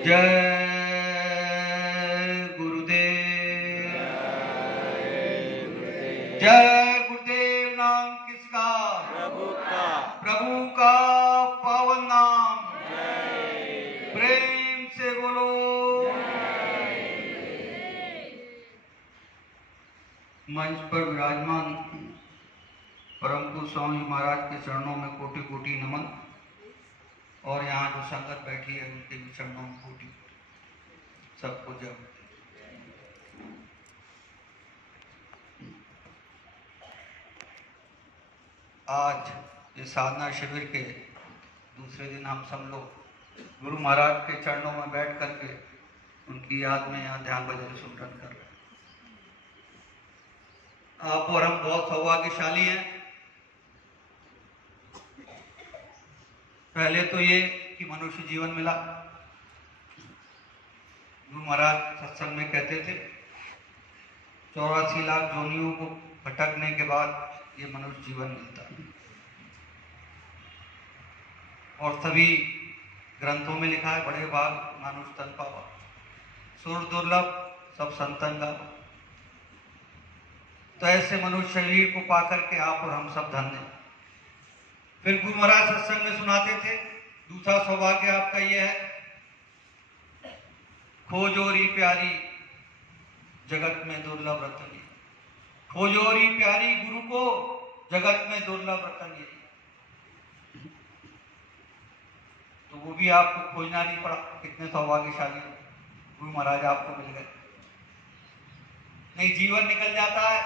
जय गुरुदेव। जय गुरुदेव। नाम किसका? प्रभु का। प्रभु का पावन नाम। जय। प्रेम से बोलो। मंच पर विराजमान परम पूज्य स्वामी महाराज के चरणों में कोटि कोटि नमन, और यहाँ जो संगत बैठी है उनके भी चरणों में कोटि सबको जय। आज इस साधना शिविर के दूसरे दिन हम सब लोग गुरु महाराज के चरणों में बैठ करके उनकी याद में यहाँ ध्यान भजन सुमरन कर रहे हैं। आप और हम बहुत सौभाग्यशाली हैं। पहले तो ये कि मनुष्य जीवन मिला। गुरु महाराज सत्संग में कहते थे 84 लाख जोनियों को भटकने के बाद ये मनुष्य जीवन मिलता है। और सभी ग्रंथों में लिखा है बड़े भाग मानुष तन पावा, सुर दुर्लभ सब संतन गावा। तो ऐसे मनुष्य शरीर को पाकर के आप और हम सब धन्य। फिर गुरु महाराज सत्संग में सुनाते थे दूसरा सौभाग्य आपका यह है, खोजोरी प्यारी जगत में दुर्लभ रतन। खोजोरी प्यारी गुरु को जगत में दुर्लभ रतन। तो वो भी आपको खोजना नहीं पड़ा। कितने सौभाग्यशाली गुरु महाराज आपको मिल गए। नहीं जीवन निकल जाता है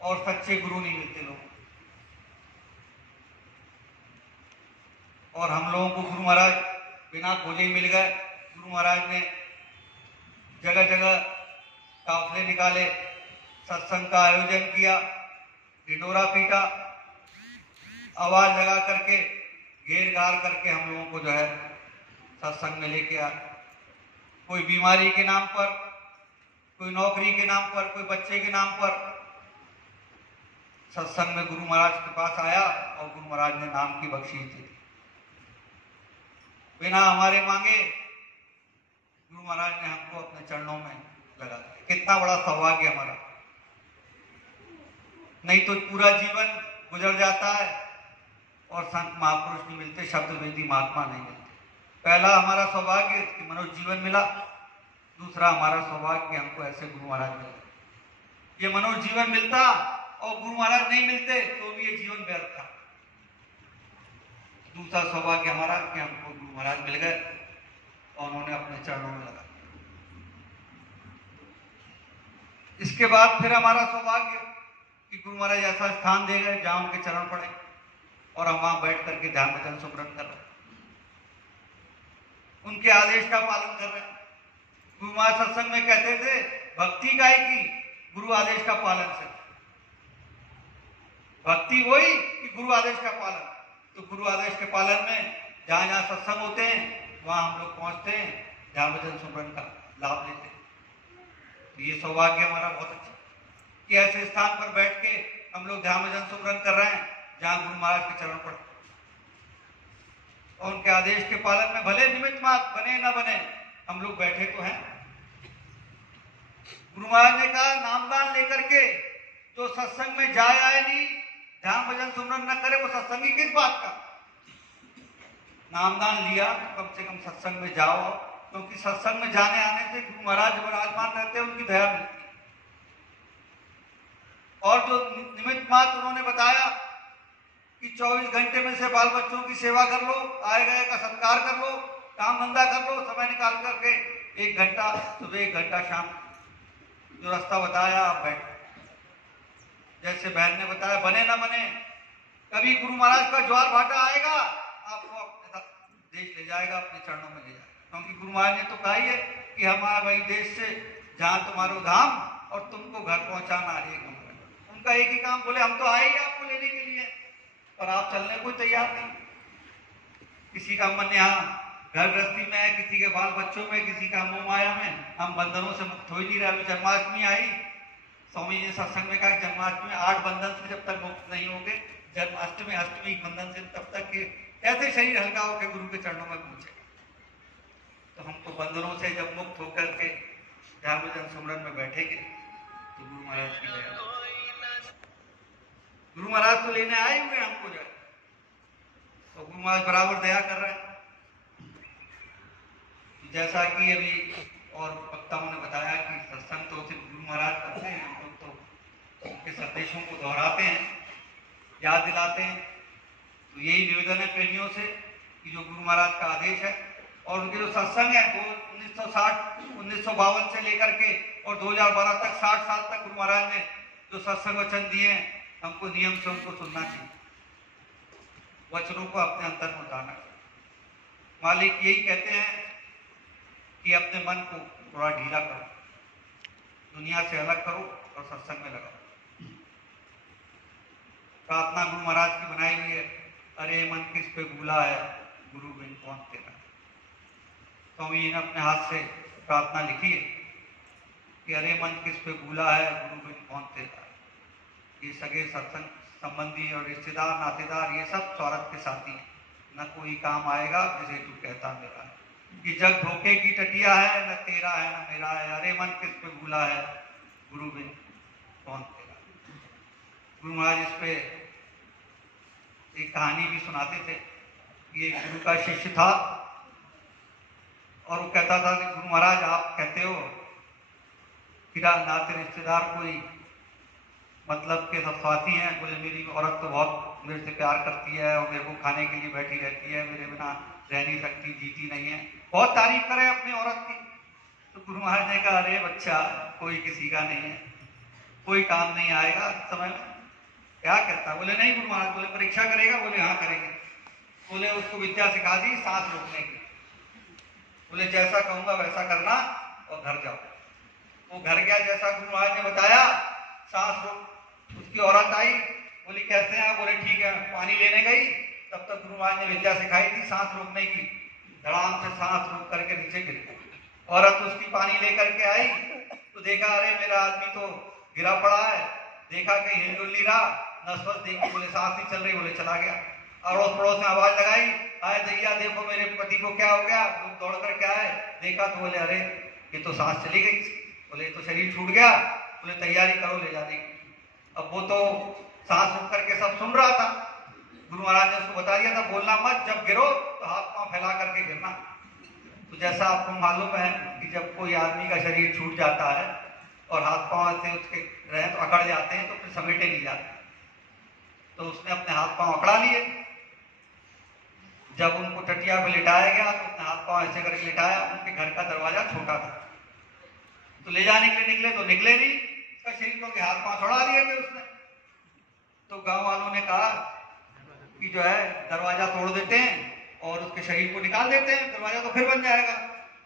और सच्चे गुरु नहीं मिलते लोग। और हम लोगों को गुरु महाराज बिना खोजे ही मिल गए। गुरु महाराज ने जगह जगह काफले निकाले, सत्संग का आयोजन किया, ढिंढोरा पीटा, आवाज लगा करके घेर घार करके हम लोगों को जो है सत्संग में लेके आए। कोई बीमारी के नाम पर, कोई नौकरी के नाम पर, कोई बच्चे के नाम पर सत्संग में गुरु महाराज के पास आया और गुरु महाराज ने नाम की बख्शीश दी। बिना हमारे मांगे गुरु महाराज ने हमको अपने चरणों में लगा दिया। कितना बड़ा सौभाग्य हमारा। नहीं तो पूरा जीवन गुजर जाता है और संत महापुरुष नहीं मिलते, शब्द वेदी महात्मा नहीं मिलते। पहला हमारा सौभाग्य कि मनुष्य जीवन मिला, दूसरा हमारा सौभाग्य हमको ऐसे गुरु महाराज मिले। ये मनुष्य जीवन मिलता और गुरु महाराज नहीं मिलते तो भी ये जीवन व्यर्थ था। दूसरा सौभाग्य हमारा कि हमको गुरु महाराज मिल गए और उन्होंने अपने चरणों में लगा। इसके बाद फिर हमारा सौभाग्य कि गुरु महाराज ऐसा स्थान दे गए जहां उनके चरण पड़े और हम वहां बैठ करके ध्यान भजन सुमरन कर रहे हैं, उनके आदेश का पालन कर रहे हैं। गुरु महाराज सत्संग में कहते थे भक्ति का ही की गुरु आदेश का पालन से। भक्ति वही कि गुरु आदेश का पालन। तो गुरु आदेश के पालन में जहां जहां सत्संग होते हैं वहां हम लोग पहुंचते हैं, ध्यान भजन सुमरन का लाभ लेते हैं। तो ये सौभाग्य हमारा बहुत अच्छा कि ऐसे स्थान पर बैठ के हम लोग ध्यान भजन सुमरन कर रहे हैं जहां गुरु महाराज के चरण पड़े और उनके आदेश के पालन में भले निमित्त मात्र बने न बने हम लोग बैठे तो हैं। गुरु महाराज ने कहा नामदान लेकर के जो सत्संग में जाए आए नहीं, ध्यान भजन सुमरन न करे, वो सत्संगी किस बात का। नामदान लिया तो कम से कम सत्संग में जाओ, क्योंकि सत्संग में जाने आने से गुरु महाराज विराजमान रहते हैं, उनकी दया मिलती है। और जो निमित्त मात्र उन्होंने बताया कि 24 घंटे में से बाल बच्चों की सेवा कर लो, आए गए का सत्कार कर लो, काम धंधा कर लो, समय निकाल करके 1 घंटा सुबह 1 घंटा शाम जो रास्ता बताया आप बैठ। जैसे बहन ने बताया बने ना बने कभी गुरु महाराज का ज्वार भाटा आएगा आपको अपने साथ देश ले जाएगा, अपने चरणों में ले जाएगा। क्योंकि गुरु महाराज ने तो कहा ही है कि हमारा वही देश से जहां तुम्हारो धाम और तुमको घर पहुंचाना एक। उनका एक ही काम, बोले हम तो आए ही आपको लेने के लिए और आप चलने को तैयार नहीं। किसी का मन यहाँ घर गृहस्थी में है, किसी के बाल बच्चों में, किसी का मोह माया में, हम बंधनों से मुक्त हो ही नहीं रहे। जन्माष्टमी आई, स्वामी जी सत्संग में कहा जन्माष्टमी में 8 बंधन से जब तक मुक्त नहीं होंगे, जन्माष्टमी अष्टमी बंधन से तब तक के कैसे शरीर हल्का होकर गुरु के चरणों में पहुंचेगा। बंधनों से जब मुक्त होकर के ध्यान भजन सुमरन में बैठेंगे तो गुरु महाराज की दया। गुरु महाराज तो लेने आए हुए हमको जो है, तो गुरु महाराज बराबर दया कर रहे हैं। जैसा कि अभी और वक्ताओं ने बताया कि सत्संग तो सिर्फ गुरु महाराज करते हैं, हम लोग तो उनके संदेशों को दोहराते हैं, याद दिलाते हैं। तो यही निवेदन है प्रेमियों से कि जो गुरु महाराज का आदेश है और उनके जो सत्संग है वो 1952 से लेकर के और 2012 तक 60 साल तक गुरु महाराज ने जो सत्संग वचन दिए हैं, हमको नियम से उनको सुनना चाहिए, वचनों को अपने अंतर में उतारना चाहिए। मालिक यही कहते हैं कि अपने मन को थोड़ा ढीला करो, दुनिया से अलग करो और सत्संग में लगाओ। प्रार्थना गुरु महाराज की बनाई हुई है, अरे मन किस पे भूला है गुरु बिन कौन तेरा। स्वामी जी ने अपने हाथ से प्रार्थना लिखी है कि अरे मन किस पे भूला है गुरु बिन कौन तेरा। ये सगे सत्संग संबंधी और रिश्तेदार नातेदार ये सब स्वार्थ के साथी हैं, न कोई काम आएगा जिसे तू कहता मेरा है। कि जग धोखे की टटिया है, न तेरा है न मेरा है, अरे मन किस पे भूला है गुरु बिन कौन तेरा। गुरु महाराज इस पे एक कहानी भी सुनाते थे कि एक गुरु का शिष्य था और वो कहता था कि गुरु महाराज आप कहते हो कि नाते रिश्तेदार कोई मतलब के सब साथी हैं, बोले मेरी औरत तो बहुत मेरे से प्यार करती है और मेरे को खाने के लिए बैठी रहती है, मेरे बिना रह नहीं सकती, जीती नहीं है, बहुत तारीफ करे अपनी औरत की। तो गुरु महाराज ने कहा अरे बच्चा कोई किसी का नहीं है, कोई काम नहीं आएगा समय में। क्या कहता? बोले नहीं गुरु महाराज। बोले परीक्षा करेगा? बोले हाँ करेंगे। बोले उसको विद्या सिखा दी सांस रोकने की। बोले जैसा कहूंगा वैसा करना और घर जाओ। वो घर गया जैसा गुरु महाराज ने बताया, सांस रोक। उसकी औरत आई, बोली कैसे हैं? बोले ठीक है। पानी लेने गई, तब तक गुरु महाराज ने विद्या सिखाई थी सांस रोकने की। धड़ाम से सांस रोक करके नीचे गिर गई। औरत उसकी पानी लेकर के आई तो देखा अरे मेरा आदमी तो गिरा पड़ा है, देखा कहीं हिल डुल नहीं रहा, नस-वस देखी, बोले सांस नहीं चल रही, बोले चला गया। अड़ोस पड़ोस में आवाज लगाई, आए दैया देखो मेरे पति को क्या हो गया। लोग दौड़ कर क्या आए, देखा तो बोले अरे ये तो सांस चली गई। बोले ये तो शरीर छूट गया। बोले तैयारी करो ले जाने की। अब वो तो सांस रोक करके सब सुन रहा था। गुरु महाराज ने उसको बता दिया था बोलना मत, जब गिरो तो हाथ पांव फैला करके गिरना। तो जैसा आपको मालूम है कि जब कोई आदमी का शरीर छूट जाता है और हाथ पांव से उसके रहे तो अकड़ जाते हैं तो फिर समेटे नहीं जाते। तो उसने अपने हाथ पांव अकड़ा लिए। जब उनको टटिया पे लिटाया गया तो उसने हाथ पांव ऐसे करके लिटाया। उनके घर का दरवाजा छोटा था तो ले जाने के लिए निकले तो निकले नहीं, उसका शरीर को हाथ पांव छोड़ा दिए थे उसने। तो गांव वालों ने कहा कि जो है दरवाजा तोड़ देते हैं और उसके शरीर को निकाल देते हैं, दरवाजा तो फिर बन जाएगा।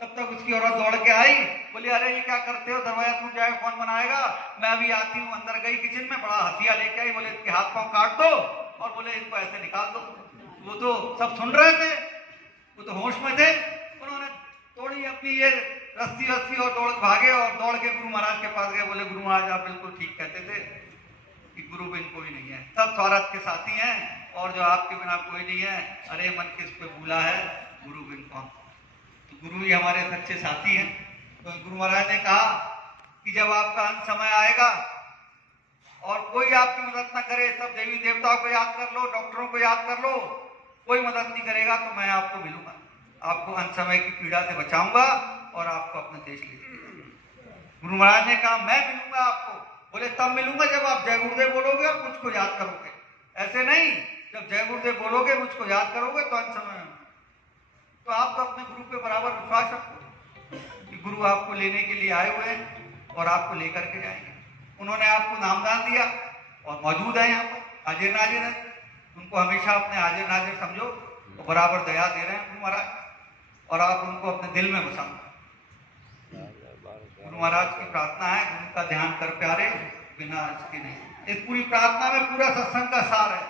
तब तक उसकी औरत दौड़ के आई, बोली अरे ये क्या करते हो, दरवाजा टूट जाएगा कौन बनाएगा। मैं अभी आती हूँ। अंदर गई किचन में, बड़ा हथिया लेके आई, बोले इसके हाथ पांव काट दो और बोले इनको ऐसे निकाल दो। वो तो सब सुन रहे थे, वो तो होश में थे। उन्होंने तोड़ी अपनी ये रस्सी और दौड़ भागे और दौड़ के गुरु महाराज के पास गए। बोले गुरु महाराज आप बिल्कुल ठीक कहते थे कि गुरु बिन कोई नहीं है, सब स्वार्थ के साथी हैं और जो आपके बिना कोई नहीं है। अरे मन किस पे भूला है गुरु बिन कौन। तो गुरु ही हमारे सच्चे साथी हैं। तो गुरु महाराज ने कहा कि जब आपका अंत समय आएगा और कोई आपकी मदद न करे, सब देवी देवताओं को याद कर लो, डॉक्टरों को याद कर लो, कोई मदद नहीं करेगा तो मैं आपको मिलूंगा, आपको अंत समय की पीड़ा से बचाऊंगा और आपको अपने देश ले जाऊंगा। गुरु महाराज ने कहा मैं मिलूंगा आपको। बोले तब मिलूंगा जब आप जय गुरुदेव बोलोगे और मुझको याद करोगे। ऐसे नहीं, जब जय गुरुदेव बोलोगे मुझको याद करोगे तो अंत समय में। तो आप तो अपने गुरु पे बराबर विश्वास रखो कि गुरु आपको लेने के लिए आए हुए हैं और आपको लेकर के जाएंगे। उन्होंने आपको नामदान दिया और मौजूद है यहाँ पर, हाजिर नाजिर है। उनको हमेशा अपने हाजिर नाजिर समझो तो बराबर दया दे रहे हैं गुरु महाराज और आप उनको अपने दिल में बसाओ। गुरु महाराज की प्रार्थना है, गुरु का ध्यान कर प्यारे बिना इसके नहीं। इस पूरी प्रार्थना में पूरा सत्संग का सार है।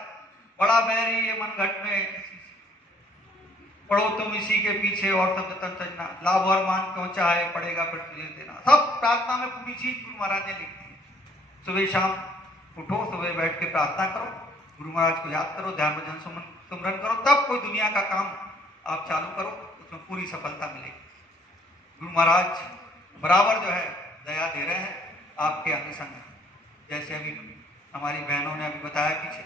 बड़ा बैरी ये मन घट में पढ़ो तुम इसी के पीछे और तब जतन चलना, लाभ और मान क्यों चाहे पड़ेगा फिर तुझे देना। सब प्रार्थना में पूरी चीज गुरु महाराज ने लिखी है। सुबह शाम उठो, सुबह बैठ के प्रार्थना करो, गुरु महाराज को याद करो, ध्यान भजन सुमरन करो, तब कोई दुनिया का काम आप चालू करो, उसमें पूरी सफलता मिलेगी। गुरु महाराज बराबर जो है दया दे रहे हैं आपके अंग संग। जैसे अभी हमारी बहनों ने अभी बताया पीछे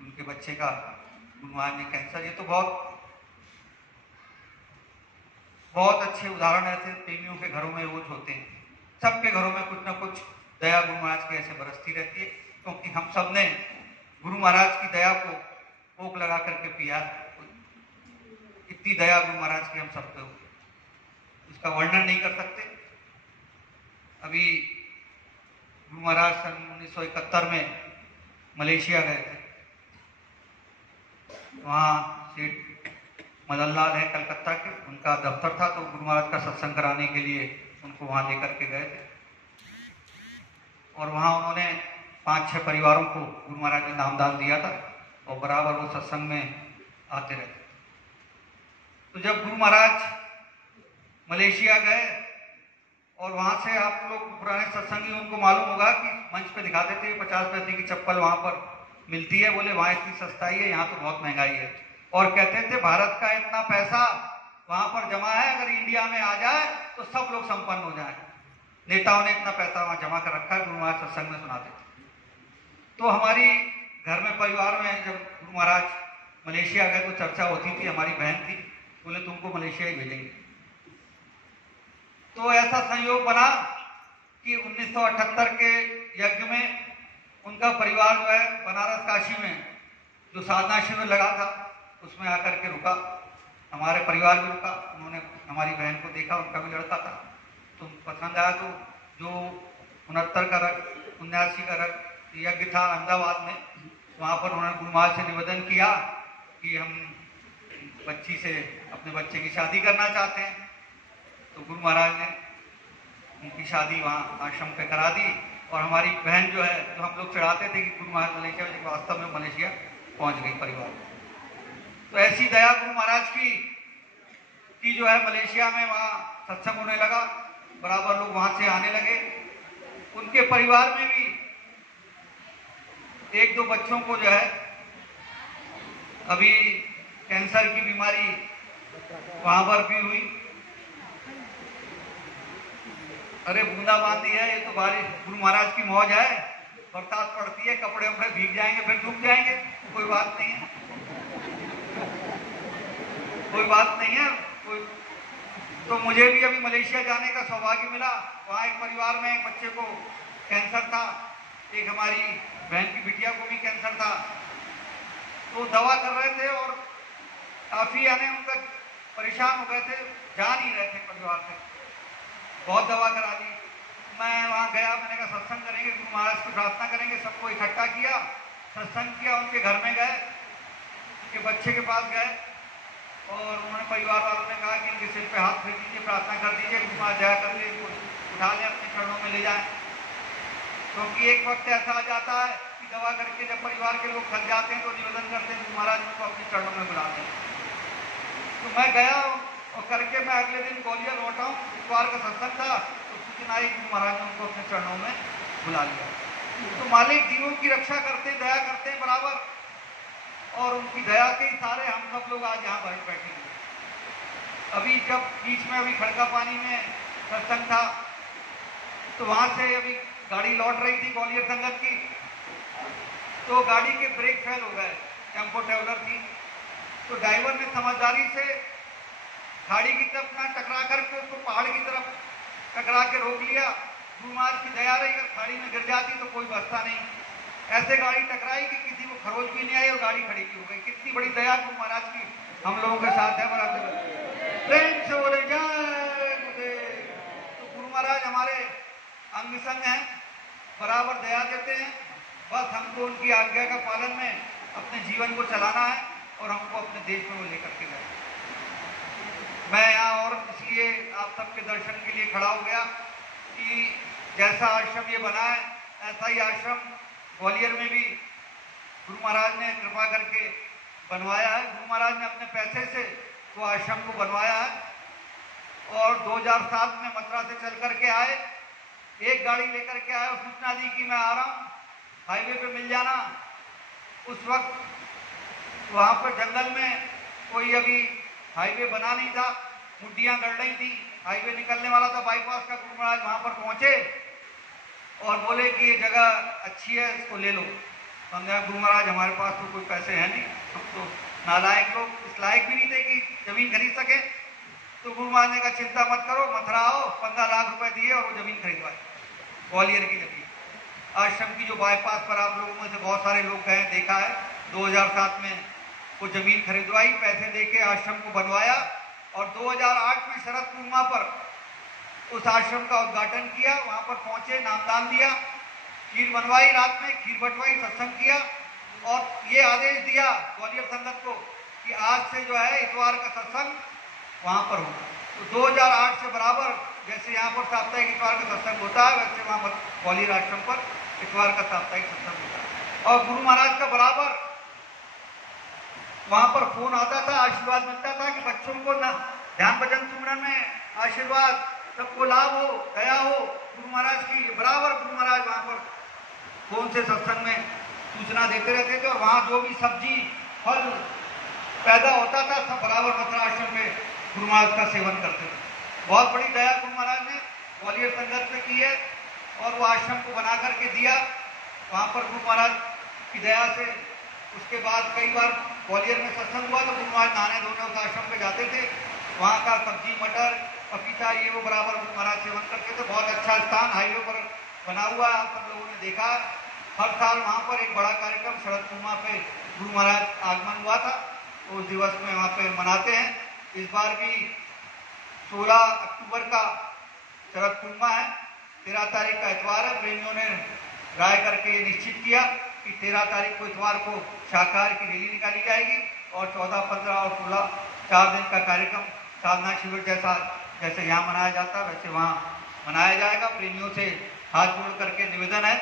उनके बच्चे का गुरु महाराज ने कैंसर, ये तो बहुत अच्छे उदाहरण ऐसे प्रेमियों के घरों में रोज होते हैं। सबके घरों में कुछ ना कुछ दया गुरु महाराज की ऐसे बरसती रहती है, क्योंकि हम सब ने गुरु महाराज की दया को भोग लगा करके पिया। इतनी दया गुरु महाराज की हम सब पे, उसका वर्णन नहीं कर सकते। अभी गुरु महाराज सन 1971 में मलेशिया गए थे। वहाँ सेठ मदन लाल है कलकत्ता के, उनका दफ्तर था, तो गुरु महाराज का सत्संग कराने के लिए उनको वहाँ लेकर के गए थे। और वहाँ उन्होंने 5-6 परिवारों को गुरु महाराज ने नामदान दिया था और बराबर वो सत्संग में आते रहते। तो जब गुरु महाराज मलेशिया गए और वहाँ से आप लोग पुराने सत्संगी उनको मालूम होगा कि मंच पे दिखाते थे 50 पैसे की चप्पल वहाँ पर मिलती है, बोले वहाँ इतनी सस्ताई है, यहाँ तो बहुत महंगाई है। और कहते थे भारत का इतना पैसा वहां पर जमा है, अगर इंडिया में आ जाए तो सब लोग संपन्न हो जाए। नेताओं ने इतना पैसा वहां जमा कर रखा है, गुरु महाराज सत्संग में सुनाते थे। तो हमारी घर में परिवार में जब गुरु महाराज मलेशिया गए तो चर्चा होती थी। हमारी बहन थी, बोले तुमको मलेशिया ही भेजेंगे। तो ऐसा संयोग बना कि 1978 के यज्ञ में उनका परिवार जो है बनारस काशी में जो साधना शिविर लगा था उसमें आकर के रुका। हमारे परिवार भी रुका। उन्होंने हमारी बहन को देखा, उनका भी लड़का था, तो पसंद आया। तो जो 69 का 79 का यज्ञ था अहमदाबाद में, वहाँ पर उन्होंने गुरु महाराज से निवेदन किया कि हम बच्ची से अपने बच्चे की शादी करना चाहते हैं। तो गुरु महाराज ने उनकी शादी वहाँ आश्रम पे करा दी। और हमारी बहन जो है, जो हम लोग चढ़ाते थे कि गुरु महाराज मलेशिया में, वास्तव में मलेशिया पहुँच गई परिवार। तो ऐसी दया गुरु महाराज की जो है मलेशिया में वहाँ सत्संग होने लगा, बराबर लोग वहाँ से आने लगे। उनके परिवार में भी 1-2 बच्चों को जो है अभी कैंसर की बीमारी वहां पर भी हुई। अरे बूंदाबांदी है, ये तो बारिश गुरु महाराज की मौज है, बरसात पड़ती है, कपड़े वपड़े भीग जाएंगे, फिर डूब जाएंगे, कोई बात नहीं है, कोई बात नहीं है। तो मुझे भी अभी मलेशिया जाने का सौभाग्य मिला। वहाँ एक परिवार में एक बच्चे को कैंसर था, एक हमारी बहन की बिटिया को भी कैंसर था। तो दवा कर रहे थे और काफी यानी उनका परेशान हो गए थे, जा नहीं रहे थे परिवार से, बहुत दवा करा दी। मैं वहाँ गया, मैंने कहा सत्संग करेंगे, गुरु महाराज की प्रार्थना करेंगे। सबको इकट्ठा किया, सत्संग किया, उनके घर में गए, उनके बच्चे के पास गए और उन्होंने परिवार वालों ने कहा कि इनके सिर पे हाथ फेर दीजिए, प्रार्थना कर दीजिए, गुरु महाराज दया कर दीजिए, उठा लें, अपने चरणों में ले जाएं। क्योंकि एक वक्त ऐसा आ जाता है कि दवा करके जब परिवार के लोग थक जाते हैं तो निवेदन करते हैं महाराज को अपने चरणों में बुलाते हैं। तो मैं गया और करके मैं अगले दिन ग्वालियर लौटा हूँ, इतवार का सत्संग था, तो सूचना आई गुरु महाराज ने उनको अपने चरणों में बुला लिया। तो मालिक जीवों की रक्षा करते, दया करते हैं बराबर, और उनकी दया के इशारे हम सब लोग आज यहाँ बैठे हैं। अभी जब बीच में अभी खड़का पानी में सत्संग था तो वहां से अभी गाड़ी लौट रही थी ग्वालियर संगत की, तो गाड़ी के ब्रेक फेल हो गए, टेम्पो ट्रेवलर थी। तो ड्राइवर ने समझदारी से गाड़ी की तरफ ना टकरा करके उसको पहाड़ की तरफ टकरा के रोक लिया। गुरु महाराज की दया रही, अगर गाड़ी में गिर जाती तो कोई बचता नहीं। ऐसे गाड़ी टकराई कि किसी को खरोच भी नहीं आई और गाड़ी खड़ी की हो गई। कितनी बड़ी दया गुरु महाराज की हम लोगों के साथ है। बराबर प्रेम से बोले जय गुरुदेव। तो गुरु महाराज हमारे अंग संग हैं, बराबर दया देते हैं। बस हमको उनकी आज्ञा का पालन में अपने जीवन को चलाना है और हमको अपने देश में वो लेकर के गए। मैं यहाँ और इसलिए आप सबके दर्शन के लिए खड़ा हो गया कि जैसा आश्रम ये बना है ऐसा ही आश्रम ग्वालियर में भी गुरु महाराज ने कृपा करके बनवाया है। गुरु महाराज ने अपने पैसे से वो आश्रम को बनवाया है और 2007 में मथुरा से चल करके आए, एक गाड़ी लेकर के आए और सूचना दी कि मैं आ रहा हूँ, हाईवे पे मिल जाना। उस वक्त वहाँ पर जंगल में कोई अभी हाईवे बना नहीं था, मुड्डियां गड़ रही थी, हाईवे निकलने वाला था बाईपास का। गुरु महाराज वहां पर पहुंचे और बोले कि ये जगह अच्छी है, इसको ले लो। तो हमने कहा गुरु महाराज हमारे पास तो कोई पैसे हैं नहीं, हम तो नालायक लोग, इस लायक भी नहीं थे कि जमीन खरीद सके। तो गुरु महाराज ने कहा चिंता मत करो, मथुरा आओ, 15 लाख रुपए दिए और वो जमीन खरीदवाई, ग्वालियर की जमीन। आश्रम की जो बाईपास पर आप लोगों में से बहुत सारे लोग गए, देखा है, 2007 में वो जमीन खरीदवाई, पैसे देके आश्रम को बनवाया और 2008 में शरद पूर्णिमा पर उस आश्रम का उद्घाटन किया। वहां पर पहुंचे, नामदान दिया, खीर बनवाई, रात में खीर बंटवाई, सत्संग किया और ये आदेश दिया ग्वालियर संगत को कि आज से जो है इतवार का सत्संग वहां पर होगा। तो 2008 से बराबर जैसे यहाँ पर साप्ताहिक इतवार का सत्संग होता है, वैसे वहां ग्वालियर आश्रम पर इतवार का साप्ताहिक सत्संग होता है। और गुरु महाराज का बराबर वहां पर फोन आता था, आशीर्वाद मिलता था कि बच्चों को ना ध्यान भजन सुमरन में आशीर्वाद, सबको लाभ हो, दया हो गुरु महाराज की। बराबर गुरु महाराज वहां पर फोन से सत्संग में सूचना देते रहते थे और वहां जो भी सब्जी फल पैदा होता था सब बराबर मथुरा आश्रम में गुरु महाराज का सेवन करते थे। बहुत बड़ी दया गुरु महाराज ने ग्वालियर संगत पे की है और वो आश्रम को बना करके दिया वहां पर गुरु महाराज की दया से। उसके बाद कई बार ग्वालियर में सत्संग हुआ तो गुरु महाराज नहाने धोने उस आश्रम पे जाते थे, वहाँ का सब्जी मटर पपीता ये वो बराबर गुरु महाराज सेवन करते थे। बहुत अच्छा स्थान हाईवे पर बना हुआ है, आप सब लोगों ने देखा। हर साल वहाँ पर एक बड़ा कार्यक्रम शरद पूर्णिमा पे गुरु महाराज आगमन हुआ था, तो उस दिवस में वहाँ पे मनाते हैं। इस बार भी 16 अक्टूबर का शरद पूर्णिमा है, 13 तारीख का इतवार है। प्रेमियों ने राय करके निश्चित किया कि 13 तारीख को इतवार को शाकाहार की रैली निकाली जाएगी और 14, 15 और 16 4 दिन का कार्यक्रम साधना शिविर जैसे यहाँ मनाया जाता है वैसे वहाँ मनाया जाएगा। प्रेमियों से हाथ जोड़ करके निवेदन है,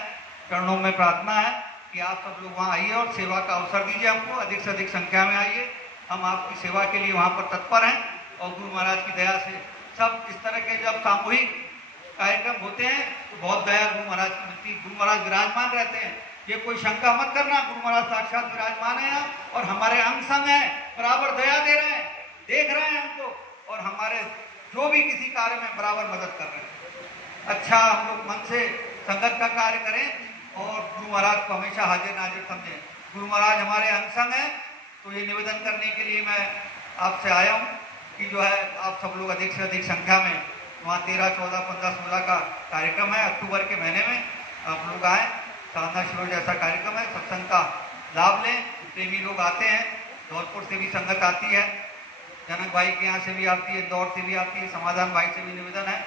चरणों में प्रार्थना है कि आप सब लोग वहाँ आइए और सेवा का अवसर दीजिए हमको, अधिक से अधिक संख्या में आइए। हम आपकी सेवा के लिए वहाँ पर तत्पर हैं और गुरु महाराज की दया से सब इस तरह के जब सामूहिक कार्यक्रम होते हैं तो बहुत दया गुरु महाराज की मिलती। गुरु महाराज विराजमान रहते हैं, ये कोई शंका मत करना, गुरु महाराज साक्षात विराजमान है यहाँ और हमारे अंग संग है, बराबर दया दे रहे हैं, देख रहे हैं हमको और हमारे जो भी किसी कार्य में बराबर मदद कर रहे हैं। अच्छा हम लोग मन से संगत का कार्य करें और गुरु महाराज को हमेशा हाजिर नाजिर समझें। गुरु महाराज हमारे अंग संग है, तो ये निवेदन करने के लिए मैं आपसे आया हूँ कि जो है आप सब लोग अधिक से अधिक संख्या में वहाँ 13, 14, 15, 16 का कार्यक्रम है अक्टूबर के महीने में, आप लोग आए। साधना शिविर जैसा कार्यक्रम है, सत्संग का लाभ लें। प्रेमी लोग आते हैं, धौलपुर से भी संगत आती है, जनक भाई के यहाँ से भी आती है, इंदौर से भी आती है, समाधान भाई से भी निवेदन है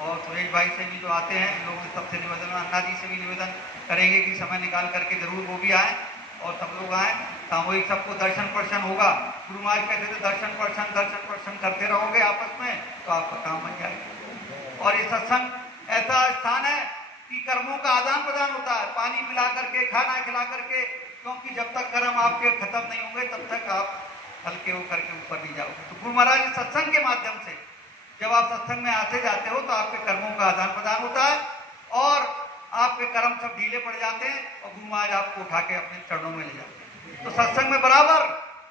और सुरेश भाई से भी जो आते हैं इन लोगों सबसे निवेदन है। अन्ना जी से भी निवेदन करेंगे कि समय निकाल करके जरूर वो भी आए और सब लोग आए। सामूहिक सबको दर्शन प्रशन होगा। गुरु महाराज कहते थे दर्शन प्रशन करते रहोगे आपस में तो आपका काम बन जाएगा। और ये सत्संग ऐसा स्थान है कि कर्मों का आदान प्रदान होता है, पानी पिला करके, खाना खिला करके, क्योंकि जब तक कर्म आपके खत्म नहीं होंगे तब तक आप हल्के होकर के ऊपर नहीं जाओगे। तो गुरु महाराज सत्संग के माध्यम से जब आप सत्संग में आते जाते हो तो आपके कर्मों का आदान प्रदान होता है और आपके कर्म सब ढीले पड़ जाते हैं और गुरु महाराज आपको उठा के अपने चरणों में ले जाते हैं। तो सत्संग में बराबर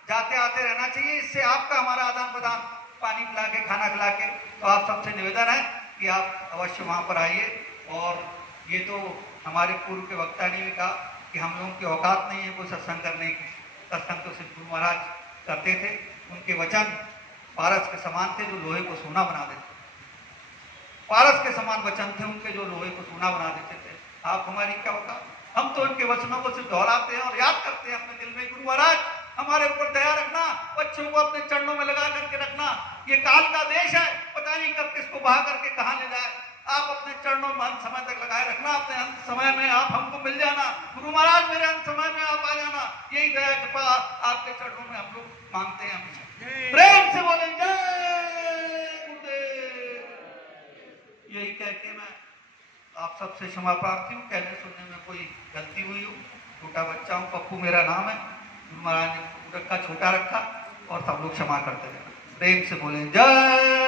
जाते आते रहना चाहिए, इससे आपका हमारा आदान प्रदान, पानी पिला के, खाना खिला के। तो आप सबसे निवेदन है कि आप अवश्य वहां पर आइए। और ये तो हमारे पूर्व के वक्ता ने भी कहा कि हम लोगों की औकात नहीं है कोई सत्संग करने की, सत्संग तो सिर्फ गुरु महाराज करते थे। उनके वचन पारस के समान थे जो लोहे को सोना बना देते, पारस के समान वचन थे उनके जो लोहे को सोना बना देते थे। आप हमारी क्या होगा, हम तो उनके वचनों को सिर्फ दोहराते हैं और याद करते हैं अपने दिल में। गुरु महाराज हमारे ऊपर दया रखना, बच्चों को अपने चरणों में लगा करके रखना। ये काल का देश है, पता नहीं कब किसको बहा करके कहाँ ले जाए। आप अपने चरणों में अंत समय तक लगाए रखना, अपने अंत समय में आप हमको मिल जाना। गुरु महाराज मेरे अंत समय में आप आ जाना, यही दया कृपा आपके चरणों में हम लोग मांगते हैं हमेशा। प्रेम से बोले जय गुरुदेव। यही कह के मैं आप सबसे क्षमा प्रार्थी हूँ, कहने सुनने में कोई गलती हुई हो। छोटा बच्चा हूँ, पप्पू मेरा नाम है। गुरु महाराज ने रखा, छोटा रखा और सब लोग क्षमा करते रहे। प्रेम से बोले जय